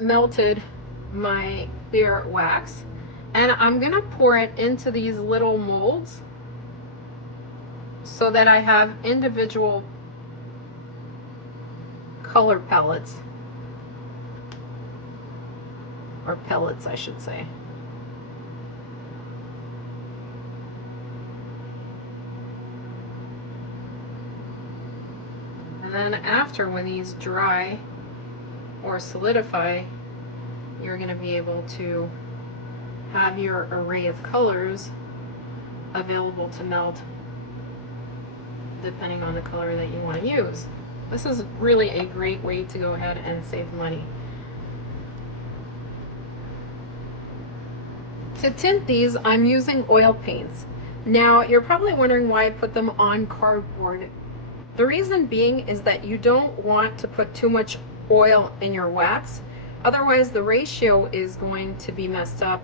melted my clear wax, and I'm gonna pour it into these little molds so that I have individual color pellets, or pellets I should say. And then after, when these dry or solidify, you're going to be able to have your array of colors available to melt depending on the color that you want to use. This is really a great way to go ahead and save money. To tint these, I'm using oil paints. Now, you're probably wondering why I put them on cardboard. The reason being is that you don't want to put too much oil in your wax. Otherwise, the ratio is going to be messed up